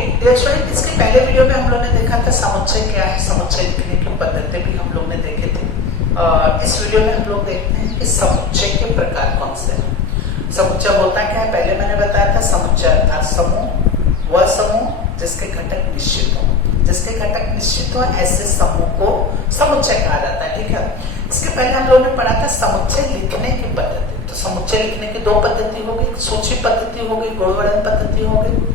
Student, इसके पहले video में हम लोग ने देखा था समुच्चय क्या है, समुच्चय लिखने की पद्धति भी हम लोग ने देखे थे। इस वीडियो में हम लोग देखते हैं कि समुच्चय के प्रकार कौन से हैं। समुच्चय होता क्या है, पहले मैंने बताया था समुच्चय अर्थात समूह, वह समूह जिसके घटक निश्चित हो, जिसके घटक निश्चित हो ऐसे समूह को समुच्चय कहा जाता है। ठीक है, इसके पहले हम लोगों ने पढ़ा था समुच्चय लिखने की पद्धति। तो समुच्चय लिखने की दो पद्धति हो गई, सूची पद्धति हो गई, गुणवर्णन पद्धति हो गई।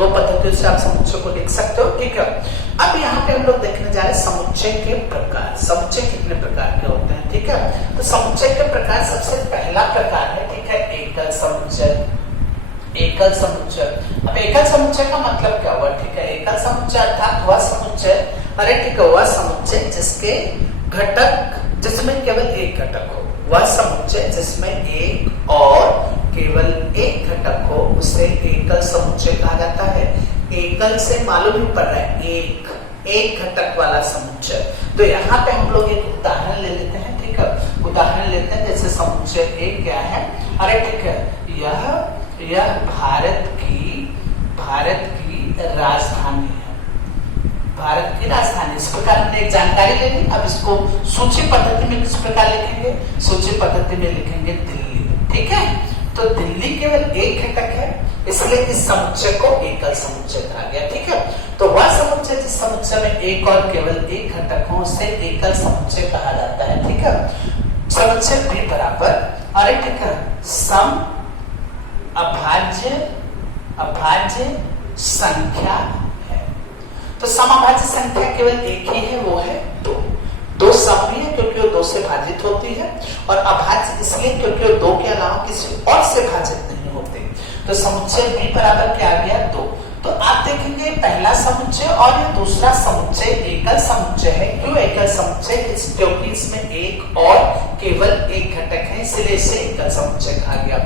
दो पद्धतियों से आप समुच्चय को लिख सकते हो। ठीक है, अब यहाँ पे हम लोग देखने जा रहे हैं समुच्चय के प्रकार। समुच्चय कितने प्रकार के होते हैं। ठीक है, तो समुच्चय के प्रकार सबसे पहला प्रकार है, ठीक है, एकल समुच्चय। एकल समुच्चय, अब एकल समुच्चय का मतलब क्या हुआ। ठीक है, एकल समुच्चय अर्थात वह समुच्चय, अरे ठीक है, वह समुच्चय जिसके घटक, जिसमें केवल एक घटक हो, वह समुच्चय जिसमें एक और केवल एक घटक हो उसे एकल समुच्चय कहा जाता है। एकल से मालूम ही पड़ रहा है एक घटक वाला समुच्चय। तो यहाँ पे हम लोग एक उदाहरण ले लेते हैं। ठीक है, उदाहरण लेते हैं, जैसे समुच्चय एक क्या है, अरे ठीक है, यह भारत की राजधानी है, भारत की राजधानी। इस प्रकार हमने एक जानकारी ले ली। अब इसको सूची पद्धति में किस प्रकार लिखेंगे, सूची पद्धति में लिखेंगे दिल्ली। ठीक है, तो दिल्ली केवल एक घटक है, इसलिए इस समुच्चय को एकल समुच्चय कहा गया। ठीक है, तो वह समुच्चय जिस समुच्चय में एक और केवल एक घटक हो उसे एकल समुच्चय कहा जाता है। ठीक है, समुच्चय बी बराबर, अरे ठीक है, सम अभाज्य संख्या है। तो समअभाज्य संख्या केवल एक ही है, वो है दो। दो सम भी है क्योंकि वो दो से भाजित होती है, और अभाज्य इसलिए क्योंकि वो दो के अलावा किसी और से भाजित नहीं होती। तो समुच्चय बी बराबर क्या आ गया, दो। तो आप देखेंगे पहला समुच्चय और ये दूसरा समुच्चय एकल समुच्चय है। क्यों एकल समुच्चय, क्योंकि इसमें एक और केवल एक घटक है, इसलिए इसे एकल समुच्चय कहा गया।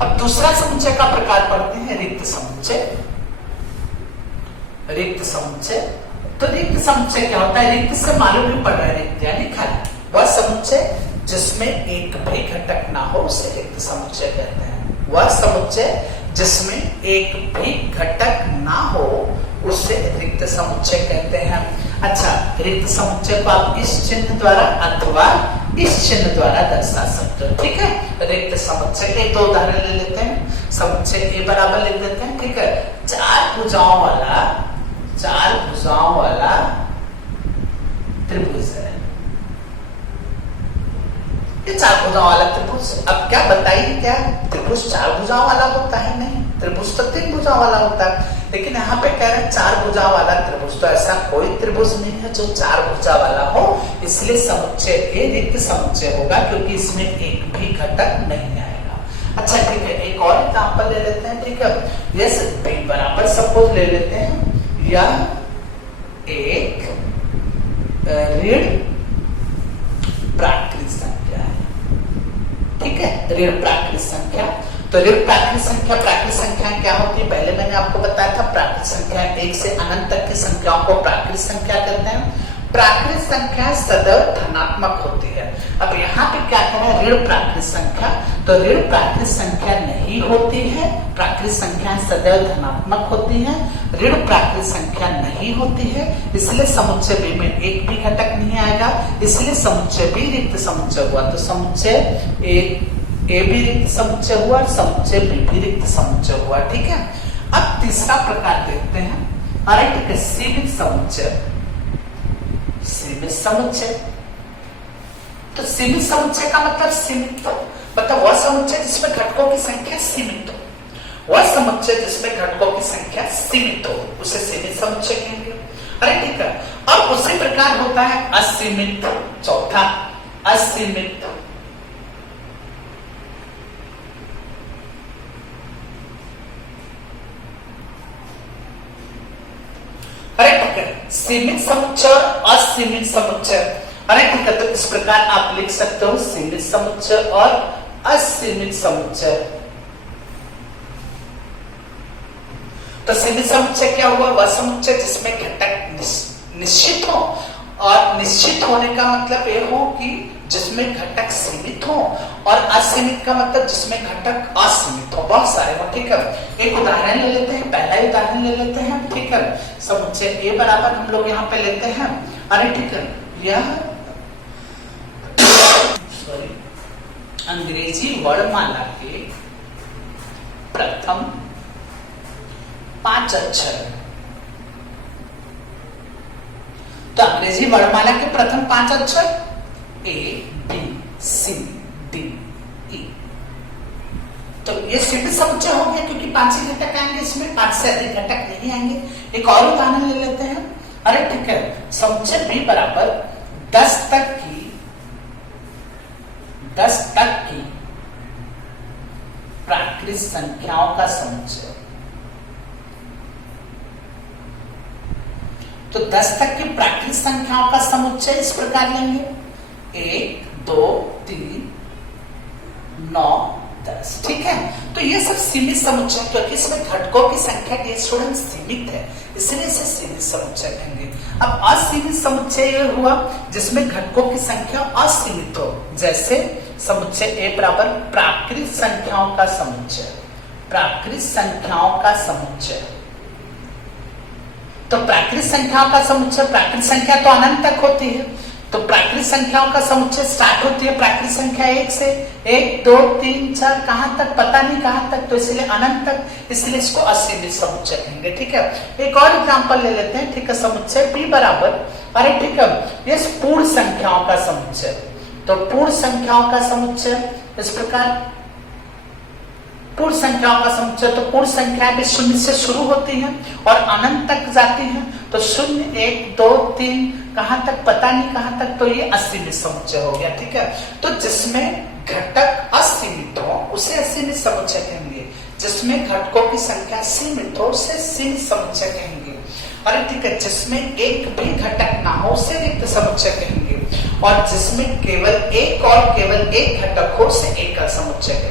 अब दूसरा समुच्चय का प्रकार पढ़ते हैं, रिक्त समुच्चय। रिक्त समुच्चय, तो रिक्त समुच्चय क्या होता है, रिक्त से मालूम ही पड़ रहा है, रिक्त यानी खाली। वह समुच्चय जिसमें एक भी घटक ना हो उसे रिक्त समुच्चय कहते हैं। वह समुच्चय जिसमें एक भी घटक ना हो उसे रिक्त समुच्चय कहते हैं। अच्छा, रिक्त समुच्चय को आप इस चिन्ह द्वारा अथवा इस चिन्ह द्वारा दर्शा सकते हो। ठीक है, रिक्त समुच्चय के दो उदाहरण ले लेते हैं। समुच्चय ए बराबर लिख देते हैं। ठीक है, चार भुजाओं वाला त्रिभुज है। ये चार भुजाओं वाला त्रिभुज, अब क्या बताइए, क्या त्रिभुज चार भुजाओं वाला होता है? नहीं, त्रिभुज तो तीन भुजाओं वाला होता है। लेकिन यहाँ पे कह रहे हैं चार भुजा वाला त्रिभुज, तो ऐसा कोई त्रिभुज नहीं है जो चार भुजा वाला हो, इसलिए समुच्चय ए रिक्त समुच्चय होगा क्योंकि इसमें एक भी घटक नहीं आएगा। अच्छा ठीक है, एक और एग्जांपल ले लेते हैं। ठीक है, जैसे बी बराबर सपोज ले लेते हैं, यह एक ऋण प्राकृत संख्या है। ठीक है, ऋण प्राकृत संख्या। तो ऋण प्राकृत संख्या क्या होती है, पहले मैंने आपको बताया था, प्राकृत संख्या एक से अनंत तक की संख्याओं को प्राकृत संख्या कहते हैं। प्राकृत संख्या सदैव धनात्मक होती है। अब यहाँ पे क्या करें, ऋण प्राकृत संख्या, तो ऋण प्राकृत संख्या नहीं होती है, प्राकृत संख्या सदैव धनात्मक होती है। ऋण प्राकृत संख्या नहीं होती है, इसलिए समुच्चय बी में एक भी घटक नहीं आएगा, इसलिए समुच्चय बी रिक्त समुच्चय हुआ। तो समुच्चय ए भी रिक्त समुच्चय हुआ, समुच्चय बी भी रिक्त समुच्चय हुआ। ठीक है, अब तीसरा प्रकार देखते हैं, अरे ठीक है, सीमित समुच्चय। सीमित समुच्चय, तो सीमित समुच्चय का मतलब सीमित, मतलब वह समुच्चय जिसमें घटकों की संख्या सीमित हो। वह समुच्चय जिसमें घटकों की संख्या सीमित हो उसे सीमित समुच्चय कहेंगे। अरे ठीक है, और उसी प्रकार होता है असीमित। चौथा असीमित, अरे ठीक है, सीमित समुच्चय और असीमित समुच्चय। अरे ठीक है, तो इस प्रकार आप लिख सकते हो सीमित समुच्चय और असीमित समुच्चय। तो सीमित समुच्चय क्या हुआ, वह समुच्चय जिसमें घटक निश्चित हो, और निश्चित होने का मतलब ये हो कि जिसमें घटक सीमित हो, और असीमित का मतलब जिसमें घटक असीमित हो, बहुत सारे हो। ठीक है, एक उदाहरण ले लेते हैं, पहला उदाहरण ले लेते हैं। ठीक ठीक है। समुच्चय ए बराबर हम लोग यहाँ पे लेते हैं, अरे ठीक है, यह अंग्रेजी वर्णमाला के प्रथम 5 अक्षर। तो अंग्रेजी वर्णमाला के प्रथम 5 अक्षर A B C D E. तो ये सिंपल समुच्चय हो गया, क्योंकि 5 ही घटक आएंगे इसमें, 5 से अधिक घटक नहीं आएंगे। एक और उदाहरण ले लेते हैं, अरे ठीक है, समुच्चय बी बराबर 10 तक की प्राकृत संख्याओं का समुच्चय। तो 10 तक की प्राकृत संख्याओं का समुच्चय इस प्रकार लेंगे, 1 2 3 9 10। ठीक है, तो ये सब सीमित समुच्चय, क्योंकि इसमें घटकों की संख्या के स्टूडेंट सीमित है, इसलिए इसे सीमित समुच्चय कहेंगे। अब असीमित समुच्चय ये हुआ जिसमें घटकों की संख्या असीमित हो, जैसे समुच्चय ए बराबर प्राकृत संख्याओं का समुच्चय। प्राकृत संख्याओं का समुच्चय, तो प्राकृत संख्याओं का समुच्चय, प्राकृत संख्या तो अनंत तक होती है, तो प्राकृत संख्याओं का समुच्चय स्टार्ट होती है प्राकृत संख्या 1 से, 1 2 3 4 कहां तक पता नहीं कहां तक, तो इसलिए अनंत तक, इसलिए इसको असीमित समुच्चय कहेंगे। ठीक है, एक और एग्जांपल ले लेते हैं। ठीक है, समुच्चय बी बराबर, अरे ठीक है, ये पूर्ण संख्याओं का समुच्चय। तो पूर्ण संख्याओं का समुच्चय इस प्रकार, पूर्ण संख्याओं का समुच्चय, तो पूर्ण संख्याएं भी 0 से शुरू होती हैं और अनंत तक जाती हैं, तो 0 1 2 3 कहां तक पता नहीं कहां तक, तो ये असीमित समुच्चय हो गया। ठीक है, तो जिसमें घटक असीमित हो उसे असीमित समुच्चय कहेंगे, जिसमें घटकों की संख्या सीमित हो उसे सीमित समुच्चय कहेंगे। अरे ठीक है, जिसमें एक भी घटक ना हो उसे रिक्त समुच्चय कहेंगे, और जिसमें केवल एक और केवल एक घटक हो उसे एकल समुच्चय कहेंगे।